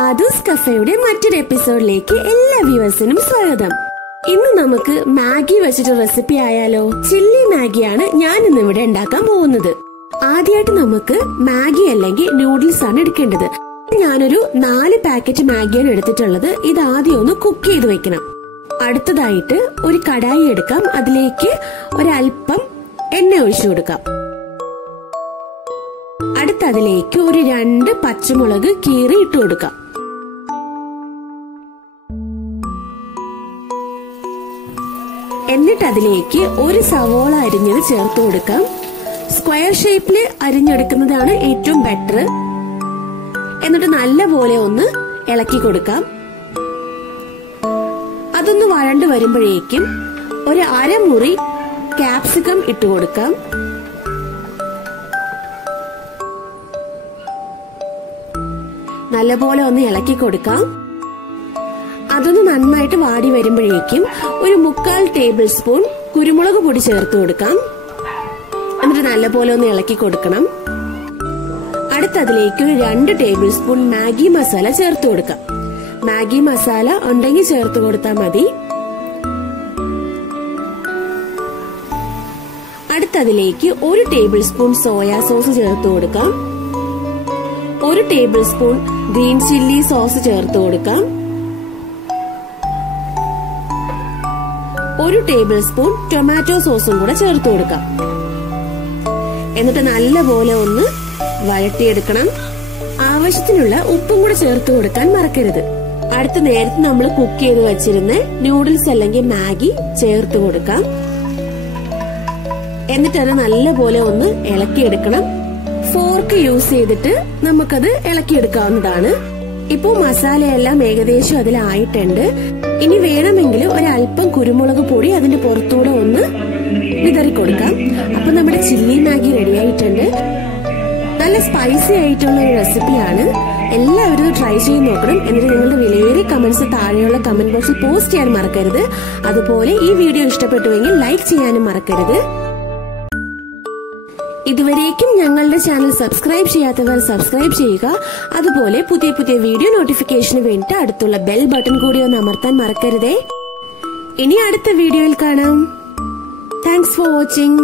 ആദൂസ് കഫേയുടെ മറ്റൊരു എപ്പിസോഡിലേക്ക് എല്ലാ വ്യൂവേഴ്സിനും സ്വാഗതം. ഇന്ന് നമുക്ക് മാഗി വെച്ചിട്ട് റെസിപ്പി ആയാലോ? ചില്ലി മാഗിയാണ് ഞാൻ ഇന്ന് ഇവിടെ ഉണ്ടാക്കാൻ പോകുന്നത്. ആദ്യമായിട്ട് നമുക്ക് മാഗി അല്ലെങ്കിൽ നൂഡിൽസ് ആണ് എടുക്കേണ്ടത്. ഞാനൊരു 4 പാക്കറ്റ് മാഗിയാണ് എടുത്തിട്ടുള്ളത്. ഇത് ആദ്യം ഒന്ന് കുക്ക് ചെയ്ത് വെക്കണം. അടുത്തതായിട്ട് ഒരു കടായി എടുക്കാം. അതിലേക്ക് ഒരൽപ്പം എണ്ണ ഒഴിച്ചു കൊടുക്കാം. അടുത്തതിലേക്ക് ഒരു 2 പച്ചമുളക് കീറി ഇട്ട് കൊടുക്കാം. എന്നിട്ട് അതിലേക്ക് ഒരു സവോള അരിഞ്ഞത് ചേർത്ത് കൊടുക്കാം. സ്ക്വയർ ഷേപ്പില് അരിഞ്ഞെടുക്കുന്നതാണ് ഏറ്റവും ബെറ്റർ. എന്നിട്ട് നല്ലപോലെ ഒന്ന് ഇളക്കി കൊടുക്കാം. അതൊന്ന് വഴണ്ട് വരുമ്പോഴേക്കും ഒരു അരമുറി ക്യാപ്സിക്കം ഇട്ട് കൊടുക്കാം. നല്ലപോലെ ഒന്ന് ഇളക്കി കൊടുക്കാം. അതൊന്ന് നന്നായിട്ട് വാടി വരുമ്പോഴേക്കും ഒരു 1/4 ടേബിൾ സ്പൂൺ കുരുമുളക് പൊടി ചേർത്ത് കൊടുക്കാം. എന്നിട്ട് നല്ലപോലെ ഒന്ന് ഇളക്കി കൊടുക്കണം. അടുത്തതിലേക്ക് ഒരു 2 ടേബിൾ സ്പൂൺ മാഗി മസാല ചേർത്ത് കൊടുക്കാം. മാഗി മസാല ഉണ്ടെങ്കിൽ ചേർത്ത് കൊടുത്താൽ മതി. അടുത്തതിലേക്ക് 1 ടേബിൾ സ്പൂൺ സോയാ സോസ് ചേർത്ത് കൊടുക്കാം. 1 table spoon green chilli sauce ചേർത്ത് കൊടുക്കാം. 1 ടേബിൾ സ്പൂൺ ടൊമാറ്റോ സോസും കൂടെ ചേർത്ത് കൊടുക്കാം. എന്നിട്ട് നല്ലപോലെ ഒന്ന് വഴറ്റിയെടുക്കണം. ആവശ്യത്തിനുള്ള ഉപ്പും കൂടെ ചേർത്ത് കൊടുക്കാൻ മറക്കരുത്. അടുത്ത നേരത്തെ നമ്മൾ കുക്ക് ചെയ്ത് വെച്ചിരുന്ന നൂഡിൽസ് അല്ലെങ്കിൽ മാഗി ചേർത്ത് കൊടുക്കാം. എന്നിട്ട് അത് നല്ലപോലെ ഒന്ന് ഇളക്കിയെടുക്കണം. ഫോർക്ക് യൂസ് ചെയ്തിട്ട് നമുക്കത് ഇളക്കിയെടുക്കാവുന്നതാണ്. ഇപ്പോ മസാലയെല്ലാം ഏകദേശം അതിലായിട്ടുണ്ട്. ഇനി വേണമെങ്കിൽ ഒരല്പം കുരുമുളക് പൊടി അതിന്റെ പുറത്തൂടെ ഒന്ന് വിതറി കൊടുക്കാം. അപ്പൊ നമ്മുടെ ചില്ലി മാഗി റെഡി ആയിട്ടുണ്ട്. നല്ല സ്പൈസി ആയിട്ടുള്ള ഒരു റെസിപ്പിയാണ്. എല്ലാവരും ട്രൈ ചെയ്ത് നോക്കണം. എന്നിട്ട് നിങ്ങളുടെ വിലയേറിയ കമന്റ്സ് താഴെയുള്ള കമന്റ് ബോക്സിൽ പോസ്റ്റ് ചെയ്യാൻ മറക്കരുത്. അതുപോലെ ഈ വീഡിയോ ഇഷ്ടപ്പെട്ടുവെങ്കിൽ ലൈക്ക് ചെയ്യാനും മറക്കരുത്. ഇതുവരേക്കും ഞങ്ങളുടെ ചാനൽ സബ്സ്ക്രൈബ് ചെയ്യാത്തവർ സബ്സ്ക്രൈബ് ചെയ്യുക. അതുപോലെ പുതിയ പുതിയ വീഡിയോ നോട്ടിഫിക്കേഷന് വേണ്ടി അടുത്തുള്ള ബെൽ ബട്ടൺ കൂടി ഒന്ന് അമർത്താൻ മറക്കരുതേ. ഇനി അടുത്ത വീഡിയോയിൽ കാണാം. Thanks for watching.